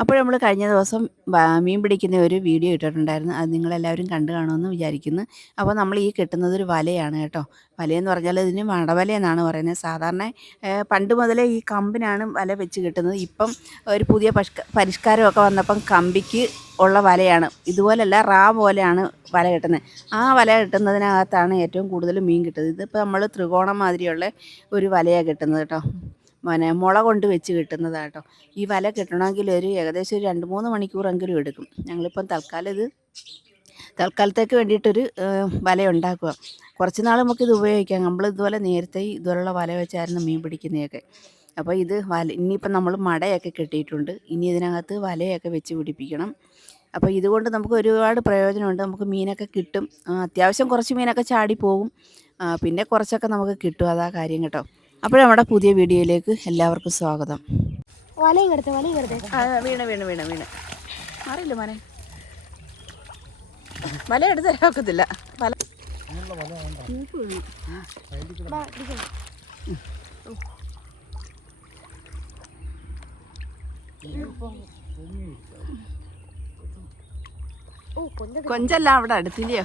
അപ്പോൾ നമ്മൾ കഴിഞ്ഞ ദിവസം മീൻ പിടിക്കുന്ന ഒരു വീഡിയോ ഇട്ടിട്ടുണ്ടായിരുന്നു. അത് നിങ്ങളെല്ലാവരും കണ്ടു കാണുമെന്ന് വിചാരിക്കുന്നു. അപ്പോൾ നമ്മൾ ഈ കിട്ടുന്നത് ഒരു വലയാണ് കേട്ടോ. വലയെന്ന് പറഞ്ഞാൽ ഇതിന് മടവലയെന്നാണ് പറയുന്നത്. സാധാരണ പണ്ട് മുതലേ ഈ കമ്പിനാണ് വല വെച്ച് കിട്ടുന്നത്. ഇപ്പം ഒരു പുതിയ പരിഷ്കാരമൊക്കെ വന്നപ്പം കമ്പിക്ക് ഉള്ള വലയാണ്. ഇതുപോലല്ല പോലെയാണ് വല കിട്ടുന്നത്. ആ വല കിട്ടുന്നതിനകത്താണ് ഏറ്റവും കൂടുതൽ മീൻ കിട്ടുന്നത്. ഇതിപ്പോൾ നമ്മൾ ത്രികോണം മാതിരിയുള്ള ഒരു വലയാണ് കിട്ടുന്നത് കേട്ടോ. മുള കൊണ്ട് വെച്ച് കിട്ടുന്നതാണ് കേട്ടോ. ഈ വല കിട്ടണമെങ്കിൽ ഏകദേശം ഒരു 2-3 മണിക്കൂറെങ്കിലും എടുക്കും. ഞങ്ങളിപ്പം തൽക്കാലത്തേക്ക് വേണ്ടിയിട്ടൊരു വല ഉണ്ടാക്കുക. കുറച്ച് നാൾ നമുക്കിത് ഉപയോഗിക്കാം. നമ്മൾ ഇതുപോലെ നേരത്തെ ഇതുപോലുള്ള വല വെച്ചായിരുന്നു മീൻ പിടിക്കുന്നതൊക്കെ. അപ്പോൾ ഇത് ഇനിയിപ്പം നമ്മൾ മടയൊക്കെ കെട്ടിയിട്ടുണ്ട്. ഇനി ഇതിനകത്ത് വലയൊക്കെ വെച്ച് പിടിപ്പിക്കണം. അപ്പോൾ ഇതുകൊണ്ട് നമുക്ക് ഒരുപാട് പ്രയോജനമുണ്ട്. നമുക്ക് മീനൊക്കെ കിട്ടും. അത്യാവശ്യം കുറച്ച് മീനൊക്കെ ചാടിപ്പോകും. പിന്നെ കുറച്ചൊക്കെ നമുക്ക് കിട്ടും. അതാ കാര്യം കേട്ടോ. അപ്പോൾ നമ്മുടെ പുതിയ വീഡിയോയിലേക്ക് എല്ലാവർക്കും സ്വാഗതം. വീണ് അറിയില്ല മോനെ, വല എടുത്ത് തരാക്കത്തില്ല. വല കൊഞ്ചല്ല അവിടെ അടുത്തില്ലയോ?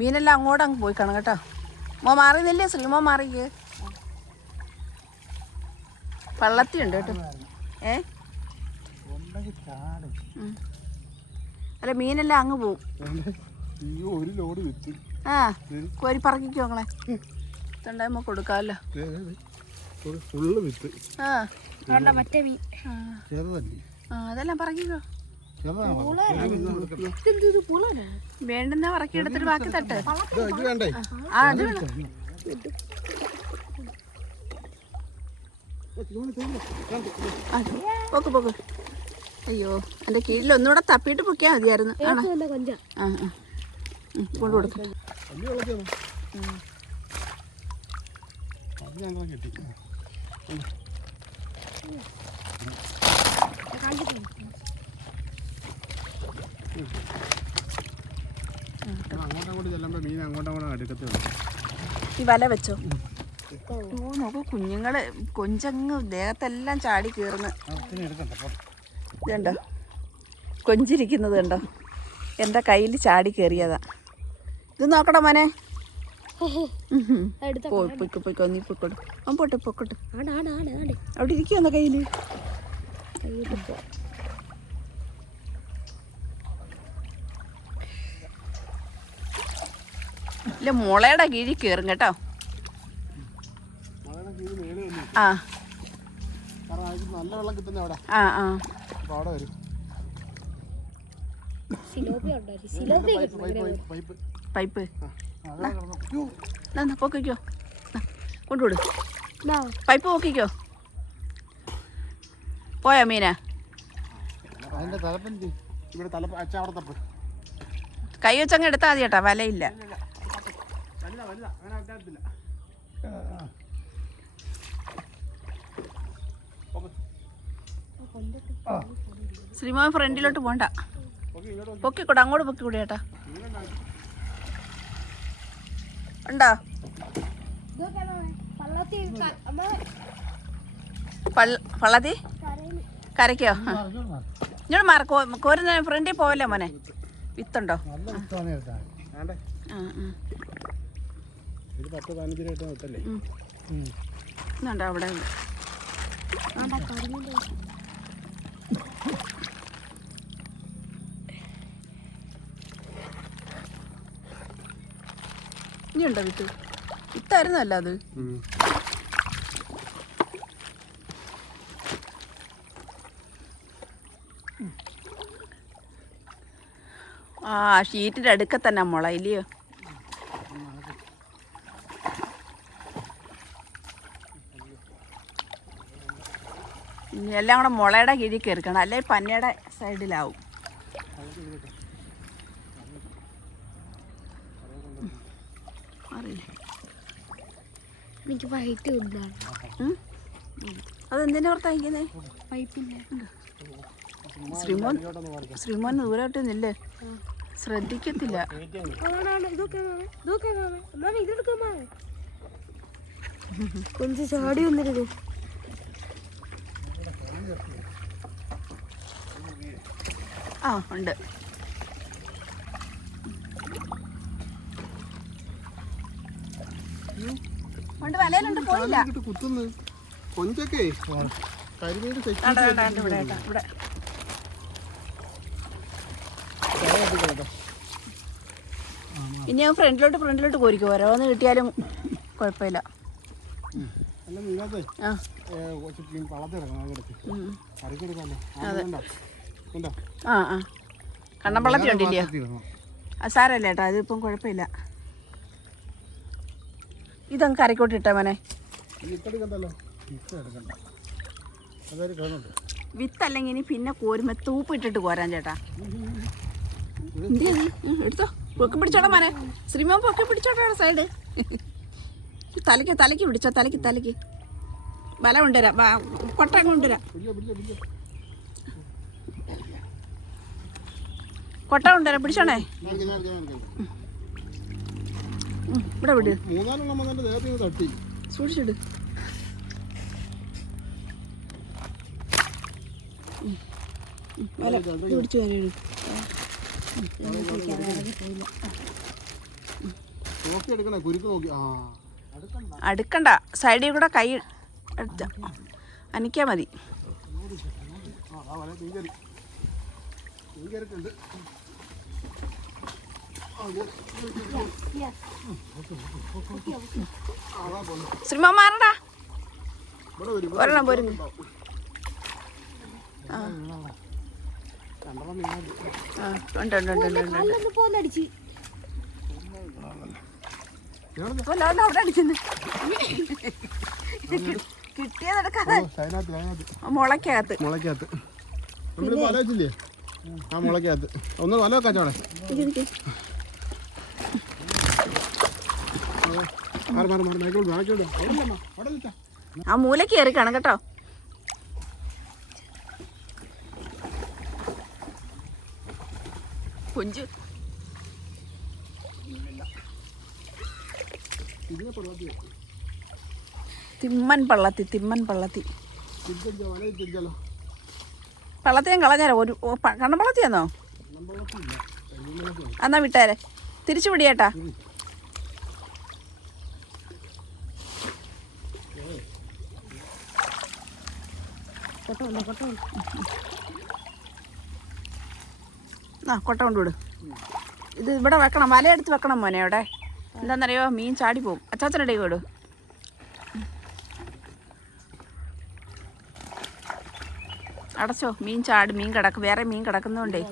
മീനെല്ലാം അങ്ങ് പോയി കാണും കേട്ടോ. മാറിയതല്ലേ ശ്രീമോ മാറിക്ക്. പള്ളത്തിയുണ്ട് കേട്ടോ. അല്ല മീനെല്ലാം അങ്ങ് പോവും. കോരി പറക്കിക്കോ നിങ്ങളെ. ഇതുണ്ടാകുമ്പോ കൊടുക്കാമല്ലോ. അതെല്ലാം പറക്കിക്കോ. വേണ്ടുന്ന പറക്കി എടുത്തിട്ട് ബാക്കി തട്ട്. അത് പോക്ക്. അയ്യോ, എൻ്റെ കീഴിൽ ഒന്നുകൂടെ തപ്പിയിട്ട് പൊക്കിയാൽ മതിയായിരുന്നു. കൊണ്ടു കൊടുക്കും. ഈ വല വെച്ചോ. നോക്കൂ, കുഞ്ഞുങ്ങള് കൊഞ്ചങ്ങ് ദേഹത്തെല്ലാം ചാടി കയറുന്നു. ഇതുണ്ടോ കൊഞ്ചിരിക്കുന്നത് കണ്ടോ? എൻ്റെ കയ്യിൽ ചാടി കയറിയതാ. ഇത് നോക്കടാ മോനെ. പൊയ്ക്കോ നീ പൊക്കോട്ട്. പൊക്കോട്ട്. അവിടെ ഇരിക്കുവോ കയ്യില്? ഇല്ല, മുളയുടെ കീഴിൽ കയറും കേട്ടോ. പൈപ്പ് പൊക്കിക്കോ. കൊണ്ടുവിട്. പൈപ്പ് പൊക്കിക്കോ. പോയോ മീന? കൈ വെച്ചങ്ങ് എടുത്താൽ മതി കേട്ടോ, വലയില്ല. ശ്രീമോൻ ഫ്രണ്ടിലോട്ട് പോണ്ട. പൊക്കിക്കൂടെ, അങ്ങോട്ട് പൊക്കിക്കൂടെ ചേട്ടാ. ഉണ്ടോ? പള്ളത്തി കരയ്ക്കോ? ഇങ്ങോട്ട് മാറി. കോരുന്ന ഫ്രണ്ടിൽ പോവല്ലേ മോനെ? വിത്തുണ്ടോ? ഇന്നുണ്ടോ അവിടെ? ഇനിയുണ്ടോ വിത്ത്? വിത്തായിരുന്നല്ല അത്. ഷീറ്റിൻ്റെ അടുക്ക തന്നെ മുള ഇല്ലയോ? ഇനി എല്ലാം കൂടെ മുളയുടെ കീഴിൽ കയറിക്കണം, അല്ലെ പന്നയുടെ സൈഡിലാവും. എനിക്ക് വൈറ്റ് അതെന്തിനാ ഓർത്തായിക്കുന്നേ? പൈപ്പില്ല. ശ്രീമോൻ ദൂരോട്ട് നില്ലേ? ശ്രദ്ധിക്കത്തില്ല. കൊഞ്ച് ചാടി വന്നിരുന്നു. ആ ഉണ്ട്. കൊണ്ട് വലയിലുണ്ട്, പോയില്ല. കൊഞ്ചൊക്കെ ഇവിടെ ഇനി ഫ്രണ്ടിലോട്ട് കോരിക്കും. ഓരോന്ന് കിട്ടിയാലും കുഴപ്പമില്ല. ആ ആ കണ്ണമ്പള്ളത്തി ഉണ്ടില്ലയോ? ആ സാരമല്ല ഏട്ടാ, അതിപ്പം കുഴപ്പമില്ല. ഇതങ്ങ് കരക്കോട്ട് ഇട്ടാ മോനെ. വിത്തല്ലെങ്കിൽ ഇനി പിന്നെ കോരുമ്പോ തൂപ്പ് ഇട്ടിട്ട് കോരാൻ ചേട്ടാ. എടുത്തോ, പൊക്കി പിടിച്ചോടാ മോനെ. ശ്രീമോൻ പൊക്കി പിടിച്ചോട്ടാ സൈഡ്. തലയ്ക്ക് പിടിച്ചോ, തലയ്ക്ക് വല കൊണ്ടുവരാം, കൊട്ട കൊണ്ടുവരാം. കൊട്ട കൊണ്ടുവരാം, പിടിച്ചോണേ. ഇവിടെ വിട്, സൂക്ഷിച്ചിട്. വല പിടിച്ചു വരും. അടുക്കണ്ട, സൈഡിൽ കൂടെ കൈ അനക്കിയാ മതി. ശ്രീമാ മാറടാ, ഒരെണ്ണം പോരുന്നു. ഉണ്ട് അവിടെ അടിക്കുന്നു. കിട്ടിയതെടുക്കാതെ മുളക്കകത്ത് ഒന്ന് വല വെക്കാച്ചോടെ. ആ മൂലക്ക് കയറി കാണും കേട്ടോ. കൊഞ്ച് തിമ്മൻ പള്ളത്തി പള്ളത്തി ഞാൻ കളഞ്ഞാലോ. ഒരു കണ്ണമ്പള്ളത്തിയാന്നോ? എന്നാ വിട്ടേരെ, തിരിച്ചു പിടിയേട്ടാ. കൊട്ട കൊണ്ടുവിട്. ഇത് ഇവിടെ വെക്കണം, വലയെടുത്ത് വെക്കണം മോനെ. അവിടെ എന്താണെന്നറിയോ, മീൻ ചാടി പോവും. അച്ചാച്ചനടേ വിടും. അടച്ചോ, മീൻ കിടക്കും. വേറെ മീൻ കിടക്കുന്നോണ്ടേ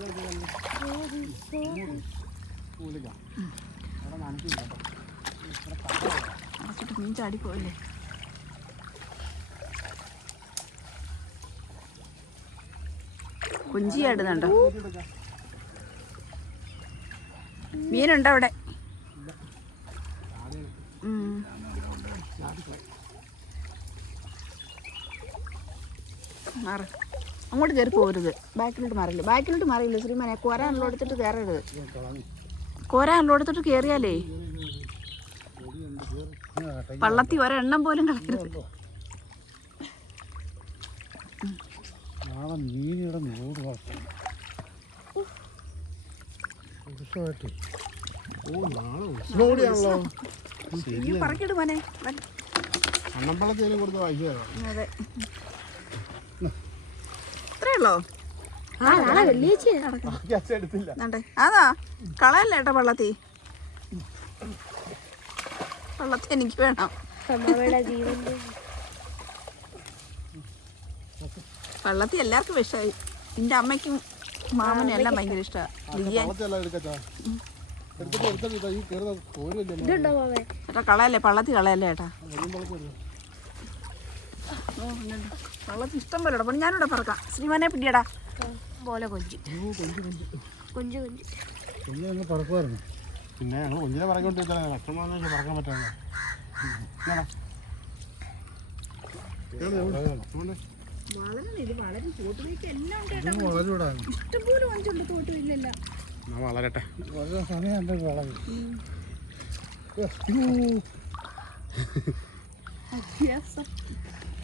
അടച്ചിട്ട് മീൻ ചാടി പോവല്ലേ. കുഞ്ചിയാടുന്നുണ്ടോ? മീനുണ്ടോ അവിടെ? മാറ്, അങ്ങോട്ട് കയറി പോരുത്. ബാക്കിലോട്ട് മാറിയില്ല ശ്രീമാനെ. കോരാനുള്ള എടുത്തിട്ട് കയറരുത്. കോരാനുള്ള എടുത്തിട്ട് കയറിയാലേ പള്ളത്തി ഒരെണ്ണം പോലും കളയരുത്. പറക്കിട് മോനെ. അതെ, ഇത്രയുള്ളോ? അതാ കളയല്ലേ ഏട്ടാ പള്ളത്തി. എനിക്ക് വേണം. പള്ളത്തി എല്ലാവർക്കും ഇഷ്ടമായി. എൻ്റെ അമ്മയ്ക്കും മാമനും എല്ലാം ഭയങ്കര ഇഷ്ടമാണ്. ഏട്ടാ കളയല്ലേ, പള്ളത്തി കളയല്ലേ ഏട്ടാ. പള്ളത്തി ഇഷ്ടം പോലെ ഇടപെടും. ഞാനിവിടെ പറക്കാം. ശ്രീമാനെ പിടിയടാ പോലെ കൊഞ്ച്. പിന്നെ ഞങ്ങൾ കൊഞ്ചിനെ പറഞ്ഞോണ്ടിരിക്കാൻ പറക്കാൻ പറ്റാ. വളരെ തോട്ടുവയ്ക്ക് എല്ലാം ഉണ്ട്. ഇഷ്ടംപോലെ കൊഞ്ചുണ്ട് തോട്ടുമില്ലല്ല. എന്നാ വളരട്ടെ. ഓരോ സമയം എൻ്റെ വളരും.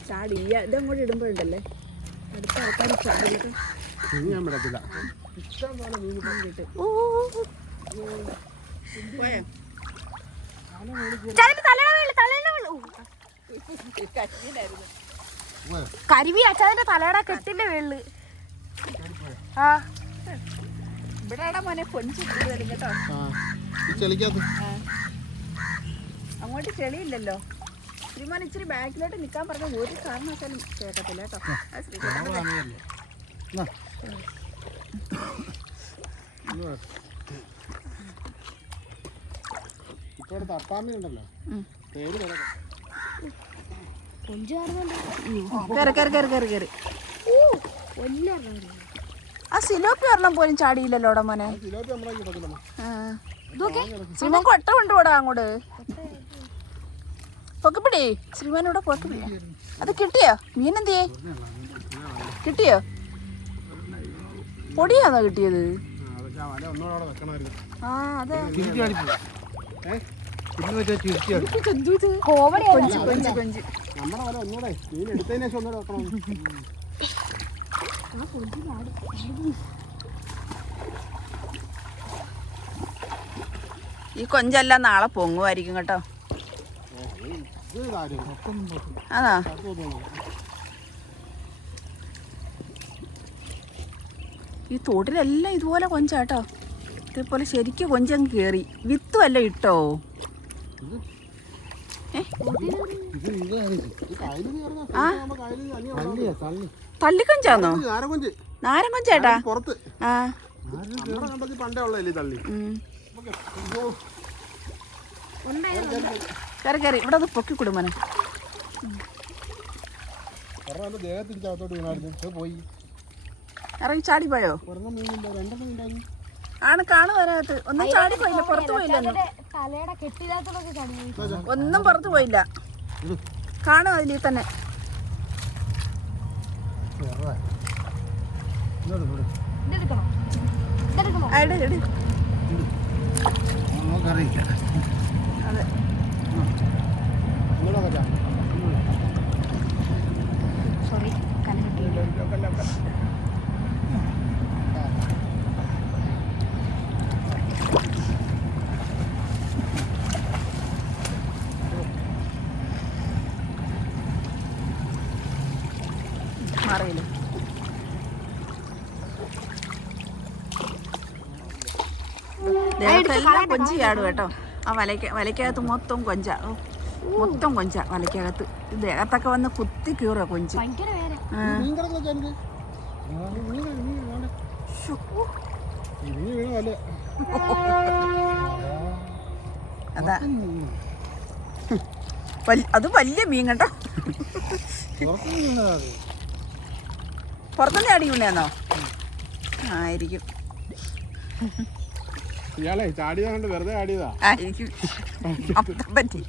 ചാടി ഇതങ്ങോട്ട് ഇടുമ്പോഴുണ്ടല്ലേ അടുത്ത ആൾക്കാർ ചാടിയിട്ട് ഇനി ഞാൻ വിടത്തില്ല. ഇഷ്ടം പോലെ മീൻ കിട്ടും. കരിമീൻ അച്ഛൻ്റെ തലയുടെ കെട്ടിന്റെ വേളില്. ആ ഇവിടെ മോനെ കൊഞ്ച് കൂടുതലും കേട്ടോ. ചെളിക്കകത്ത് അങ്ങോട്ട് ചെളിയില്ലല്ലോ. ശ്രീമോൻ ഇച്ചിരി ബാക്കിലോട്ട് നിൽക്കാൻ പറഞ്ഞ ഒരു കാരണവശാലും കേൾക്കത്തില്ല കേട്ടോ. ഇപ്പൊ ഇവിടെ തപ്പാമി ഉണ്ടല്ലോ, പേര് കിടക്കാം. കൊഞ്ച് കാണുന്നുണ്ട്. കേറി കൊല്ലായിരുന്നു. ആ സിലോപ്പി ഒരെണ്ണം പോലും ചാടിയില്ലല്ലോടാ മോനെ. കിലോട്ട് നമ്മളെ കിട്ടത്തില്ല. ശ്രീമോൻ കൊട്ട കൊണ്ടുപോടാ അങ്ങോട്ട്. പൊക്കിപ്പിടി ശ്രീമോനോടെ പൊക്കിപ്പിടി. അത് കിട്ടിയോ മീൻ? എന്തിയേ കിട്ടിയോ? പൊടിയാണോ കിട്ടിയത്? ഒന്നുകൂടെ വെക്കണമായിരുന്നു. ആ അതെ കോമഡി കൊഞ്ച് കൊഞ്ച് കൊഞ്ച്. നമ്മുടെ വല ഒന്നുകൂടെ മീൻ എടുത്തതിന് ശേഷം ഒന്നുകൂടെ വെക്കണം. ഈ കൊഞ്ചെല്ലാം നാളെ പൊങ്ങുമായിരിക്കും കേട്ടോ. ഇത് കാര്യം അതാ ഈ തോട്ടിലെല്ലാം ഇതുപോലെ കൊഞ്ചാട്ടോ. ഇതേപോലെ ശരിക്കും കൊഞ്ചങ്ങ് കയറി. വിത്ത് വല്ല ഇട്ടോ? തള്ളിക്കൊഞ്ചാന്നോ? നാരൻ കൊഞ്ചേട്ടാ. പുറത്ത് ആ കണ്ടത് പണ്ടേ ഉള്ളതല്ലേ തള്ളി. കയറി കയറി ഇവിടെ ഒന്ന് പൊക്കി കൊടുമനെ. ദേഹത്തിരിച്ചകത്തോട്ട് വീണായിരുന്നു, പോയി. ഇറങ്ങി ചാടിപ്പോയോ? ഒരെണ്ണം മീനില്ല, രണ്ടെണ്ണം ഉണ്ടായിരുന്നു. ആണ് കാണുവാനകത്ത്. ഒന്നും ചാടിപ്പോയില്ല, പുറത്ത് പോയില്ല. തലയുടെ കെട്ടിനകത്തോടൊക്കെ ചാടി. ഒന്നും പുറത്ത് പോയില്ല. കാണും അതിൽ തന്നെ. ഇതെടുക്കണോ? ഇതെടുക്കണോ? എട് എട്. അതെ സോറി കല കിട്ടിയില്ല. അറിയില്ല. ദേഹത്തെല്ലാം കൊഞ്ച് ചാടും കേട്ടോ. ആ വലയ്ക്കകത്ത് മൊത്തം കൊഞ്ചാ. മൊത്തം കൊഞ്ച വലയ്ക്കകത്ത്. ദേഹത്തൊക്കെ വന്ന് കുത്തി കീറുക കൊഞ്ച്. ഭയങ്കര വേദന. അതാ അത് വലിയ മീൻ കേട്ടോ. പുറത്തുനിന്ന് ചാടി വീണേന്നോ? ആയിരിക്കും. ഇയാളെ ചാടിയതാണ്ട് വെറുതെ ചാടിയതാ ആയിരിക്കും. അപ്പുറം പറ്റി.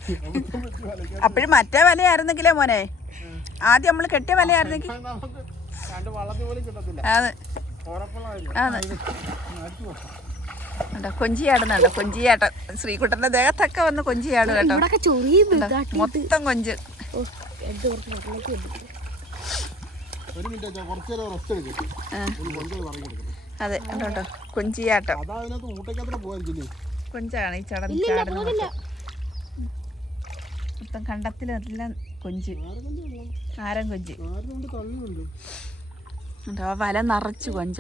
അപ്പോഴും മറ്റേ വലയായിരുന്നെങ്കിലേ മോനെ, ആദ്യം നമ്മൾ കെട്ടിയ വലയായിരുന്നെങ്കിൽ അതെ അതെ കൊഞ്ചിയാടുന്നുണ്ടോ? കൊഞ്ചിയാട്ടം. ശ്രീകുട്ടന്റെ ദേഹത്തൊക്കെ വന്ന് കൊഞ്ചിയാടും കേട്ടോ. മൊത്തം കൊഞ്ച്. അതെ കേട്ടോ കൊഞ്ചിയാട്ടം. കൊഞ്ചാണ് ഈ ചാടുന്നത്. മൊത്തം കണ്ടത്തിലെല്ലാം കൊഞ്ച്. നാരൻ കൊഞ്ച്. ആ വല നിറച്ചു കൊഞ്ച.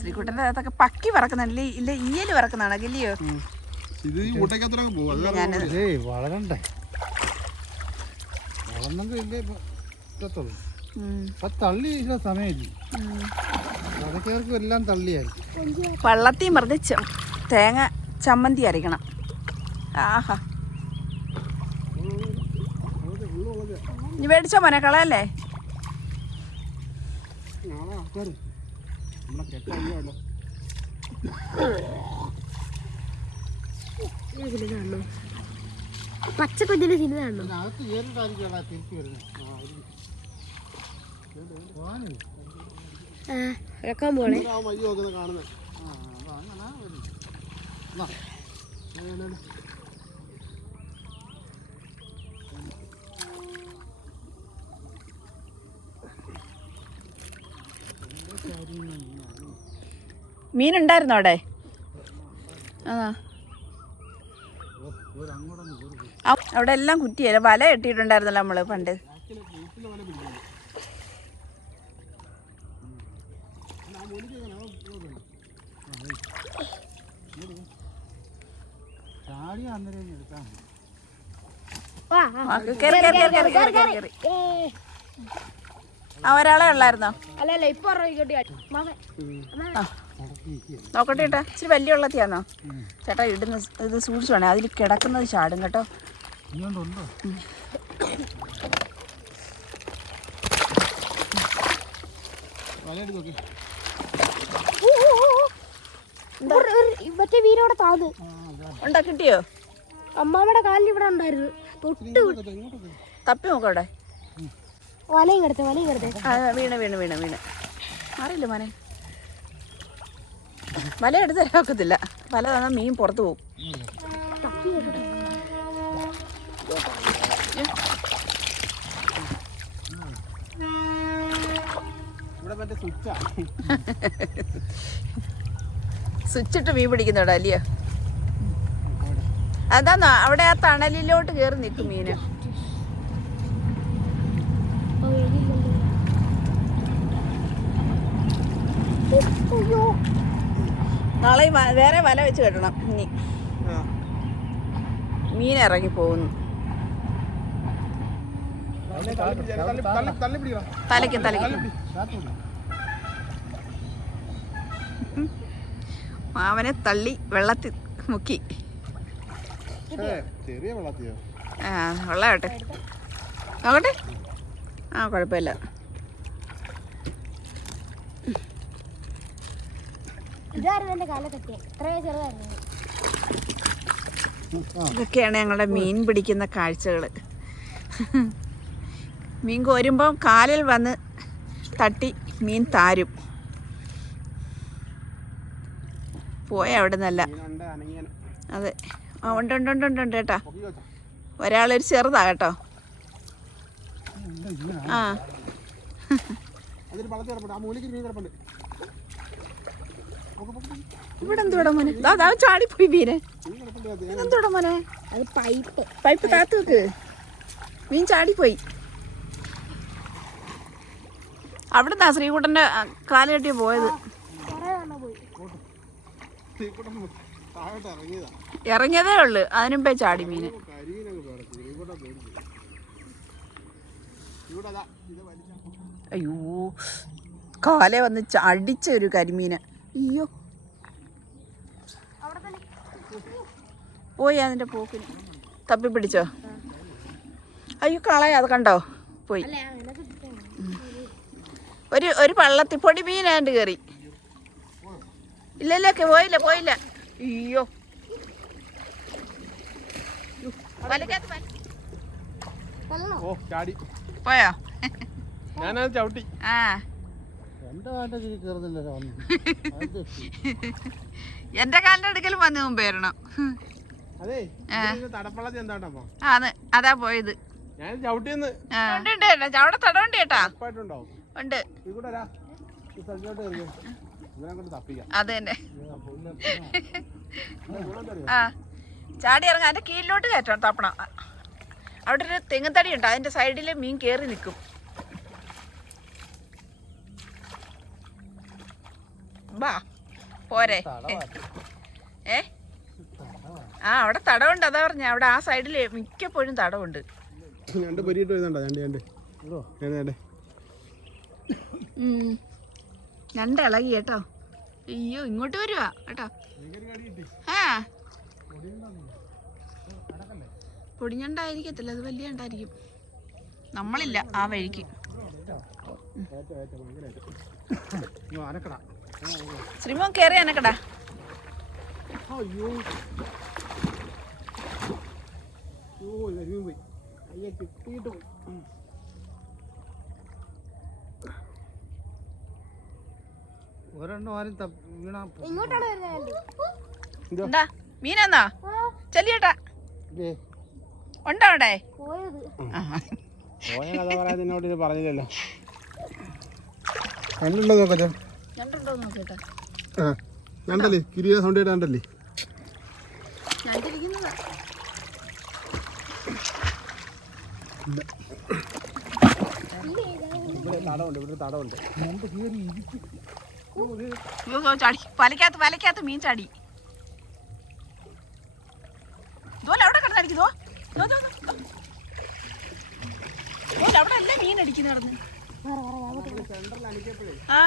ശ്രീകുട്ടന്റെ ദേഹത്തൊക്കെ പക്കി പറക്കുന്നുണ്ടല്ലേ? ഇല്ല ഈയല് പറക്കുന്നതാണോ? ഇല്ലയോ? വളരണ്ടേ? വളർന്നെങ്കിലേ പറ്റത്തുള്ളൂ. തള്ളി സമയമില്ല. അതൊക്കെ എല്ലാം തള്ളിയായിരിക്കും. വള്ളത്തിൽ മറിച്ച് തേങ്ങ ചമ്മന്തി അരയ്ക്കണം. ആഹാ ഇനി മേടിച്ചോ മോനെ, കളയല്ലേ? പച്ചക്കൊഞ്ചിന്റെ ചിന്നതാണോ? വെക്കാൻ പോണേ. ആ വഴി നോക്കുന്നത് കാണുന്നത്. മീനുണ്ടായിരുന്നോ അവിടെ? അവിടെ എല്ലാം കുറ്റിയല്ല, വല കെട്ടിയിട്ടുണ്ടായിരുന്നല്ലോ നമ്മള് പണ്ട്. ഒരാളെ ഉള്ളായിരുന്നോ? അല്ലല്ല ഇപ്പൊ നോക്കട്ടെ ചേട്ടാ, ഇച്ചിരി വലിയ വെള്ളത്തിയാന്നോ ചേട്ടാ? ഇടുന്ന ഇത് സൂക്ഷിച്ചു വേണേ, അതിൽ കിടക്കുന്നത് ചാടും കേട്ടോ. മറ്റേ വീരോടെ താന്ന് ഉണ്ടോ? കിട്ടിയോ? അമ്മാമ്മയുടെ കാലിൽ ഇവിടെ ഉണ്ടായിരുന്നു. തൊട്ട് തപ്പി നോക്കവിടെ. വലയും കിടത്തെ വീണ് വീണ് വീണ് വീണ് അറിയില്ല മോനെ. വല എടുത്ത് തരാക്കത്തില്ല, വല തന്നാൽ മീൻ പുറത്ത് പോകും. സ്വിച്ചിട്ട് മീൻ പിടിക്കുന്നോടാ അല്ലയോ? അതാന്നോ അവിടെ ആ തണലിലോട്ട് കയറി നിൽക്കും മീന്. നാളെ വേറെ വല വെച്ച് കെട്ടണം. ഇനി മീൻ ഇറങ്ങി പോകുന്നു. തലയ്ക്കും മാവനെ തള്ളി വെള്ളത്തിൽ മുക്കി. വെള്ളമാവട്ടെ, നോക്കട്ടെ. കുഴപ്പമില്ല. ഇതൊക്കെയാണ് ഞങ്ങളുടെ മീൻ പിടിക്കുന്ന കാഴ്ചകൾ. മീൻ കോരുമ്പം കാലിൽ വന്ന് തട്ടി മീൻ താരും. പോയ അവിടെ നിന്നല്ല. അതെ, ഉണ്ട് ഉണ്ട് ഉണ്ട് ഉണ്ട് ഉണ്ട് കേട്ടോ. ഒരാളൊരു ചെറുതാ കേട്ടോ. ഇവിടെ എന്തോടാ മോനെ? ചാടിപ്പോയി മീനെ. എന്തോടാ മോനെ? അത് പൈപ്പ് താത്ത് വെക്ക്. മീൻ ചാടിപ്പോയി. അവിടുന്നാ ശ്രീകുട്ടൻ്റെ കാല് കെട്ടി പോയത്. ഇറങ്ങിയതേ ഉള്ളു, അതിനുമ്പേ ചാടി മീന്. അയ്യോ, കാലെ വന്ന് അടിച്ച ഒരു കരിമീന്. അയ്യോ, പോയി അതിൻ്റെ പോക്കിന്. തപ്പി പിടിച്ചോ? അയ്യോ, കളയാ. അത് കണ്ടോ? പോയി. ഒരു പള്ളത്തി പൊടി മീനാണ്ട് കയറി. ഇല്ലല്ലോ, പോയില്ല. അയ്യോ, പോയോ? ഞാനത് ചവിട്ടി. എന്റെ കാലിന്റെ അടുക്കലും വന്ന് മുമ്പ് വരണം. അതാ പോയത്. അവിടെ തടവുണ്ട് ചേട്ടാ. ഉണ്ട്. അത് തന്നെ. ചാടി ഇറങ്ങാൻ അതിന്റെ കീഴിലോട്ട് കയറ്റണം, തപ്പണം. അവിടെ ഒരു തെങ്ങുതടി ഉണ്ട്, അതിന്റെ സൈഡിൽ മീൻ കയറി നിൽക്കും. വാ, പോരെ. അവിടെ തടവുണ്ട്. അതാ പറഞ്ഞ, അവിടെ ആ സൈഡില് മിക്കപ്പോഴും തടവുണ്ട്. ഞണ്ട് ഇളകി കേട്ടോ. അയ്യോ, ഇങ്ങോട്ട് വരുവാ കേട്ടോ. പൊടിഞ്ഞണ്ടായിരിക്കത്തില്ല, അത് വലിയ ഉണ്ടായിരിക്കും. നമ്മളില്ല ആ വഴിക്ക്. ശ്രീമോൻ കയറി അനക്കടാ. ഒരെണ്ണം ആരും വീണാ ഇങ്ങോട്ടാണ് വരുന്നത്. എന്താ മീനാന്നോ? ചെല്ലിയേട്ടാ ഇതേ, ഉണ്ടോ അവിടെ? പോയത് പോയ കഥ പറയാൻ നിന്നോട് ഇത് പറഞ്ഞില്ലല്ലോ. കണ്ടുണ്ടോ നോക്കച്ചോ? ഞണ്ടുണ്ടോ നോക്കിട്ടാ. ആ കണ്ടല്ലേ, കിരിയ സൗണ്ട് കേട്ട് കണ്ടല്ലേ? ഞണ്ടിരിക്കുന്നതാ. ഇവിടെ തടമുണ്ട്, ഇവിടെ തടമുണ്ട്. ചാടി വലക്കകത്ത് മീൻ ചാടി. ഇതുപോലെ അവിടെ കിടന്നടിക്കുന്നോ? അവിടെ അല്ല മീൻ അടിക്കുന്ന നടന്ന്. സെന്ററിൽ അടിക്കപ്പോഴേ ആ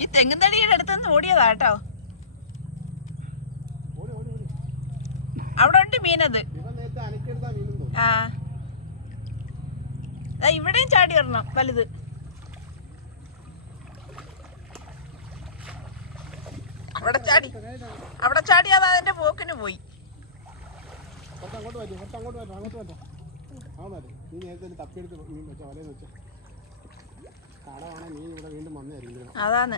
ഈ തെങ്ങുംതടിയുടെ അടുത്തുനിന്ന് ഓടിയതാ കേട്ടോ. അവിടെ ഉണ്ട് മീനത്. ആ ഇവിടെയും ചാടി വരണം വലുത്. അവിടെ ചാടി അത് അതിന്റെ പോക്കിന് പോയി. അതാണ്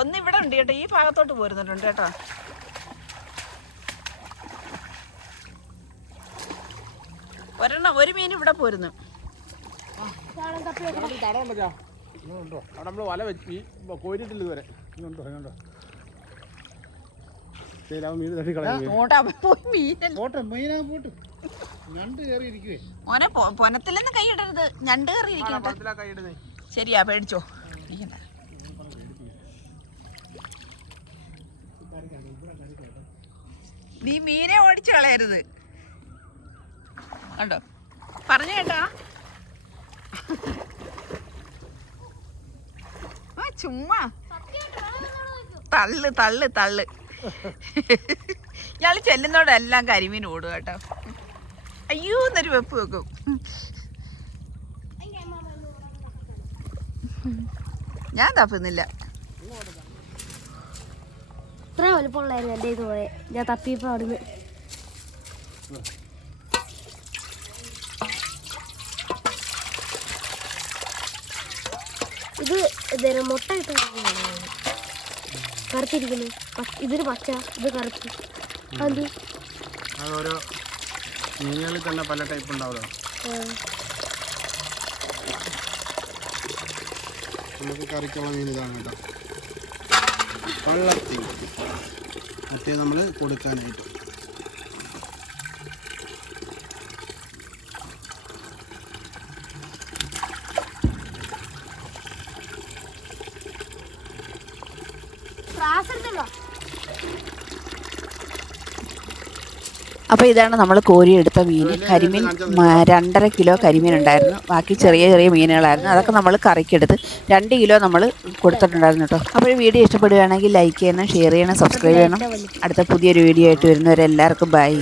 ഒന്ന് ഇവിടെ ഉണ്ട് കേട്ടോ. ഈ ഭാഗത്തോട്ട് പോരുന്നുണ്ട് കേട്ടോ. ഒരു മീൻ ഇവിടെ പോരുന്നു. നമ്മള് വല വെച്ച് കോരിട്ടില്ല ഇതുവരെ. മോനെ പൊനത്തിലൊന്നും കൈ ഇടരുത്. ഞണ്ട് കയറി ഇരിക്കട്ടെ. ശരിയാ, പേടിച്ചോ. നീ മീനെ ഓടിച്ചു കളയരുത് കണ്ടോ. പറഞ്ഞു കേട്ടാ. ചുമ്മാ തള്ളു തള്ളു തള്ളു. ഇയാള് ചെല്ലുന്നോടെല്ലാം കരിമീൻ ഓടുക കേട്ടോ. അയ്യോ എന്നൊരു വെപ്പ് വെക്കും. ഞാൻ തപ്പുന്നില്ല. ഇത്ര വലുപ്പമുള്ളായിരുന്നു എൻ്റെ ഇത് പോയെ. ഞാൻ തപ്പിയപ്പോൾ അവിടുന്ന് ഇത് മുട്ട ഇട്ട് കറുത്തിരിക്കുന്നു. ഇതൊരു പച്ച, ഇത് കറുത്ത്. അത് ഓരോ മീനുകളിൽ തന്നെ പല ടൈപ്പ് ഉണ്ടാവുമല്ലോ. നമുക്ക് കറിക്കുള്ള മീൻ ഇതാണ് കേട്ടോ. വെള്ളത്തിൽ മറ്റേ നമ്മൾ കൊടുക്കാനായിട്ട്. അപ്പോൾ ഇതാണ് നമ്മൾ കോരിയെടുത്ത മീൻ. കരിമീൻ 2.5 കിലോ കരിമീൻ ഉണ്ടായിരുന്നു. ബാക്കി ചെറിയ ചെറിയ മീനുകളായിരുന്നു. അതൊക്കെ നമ്മൾ കറിക്കെടുത്ത് 2 കിലോ നമ്മൾ കൊടുത്തിട്ടുണ്ടായിരുന്നു കേട്ടോ. അപ്പോൾ ഈ വീഡിയോ ഇഷ്ടപ്പെടുകയാണെങ്കിൽ ലൈക്ക് ചെയ്യണം, ഷെയർ ചെയ്യണം, സബ്സ്ക്രൈബ് ചെയ്യണം. അടുത്ത പുതിയൊരു വീഡിയോ ആയിട്ട് വരുന്നവരെല്ലാവർക്കും ബൈ.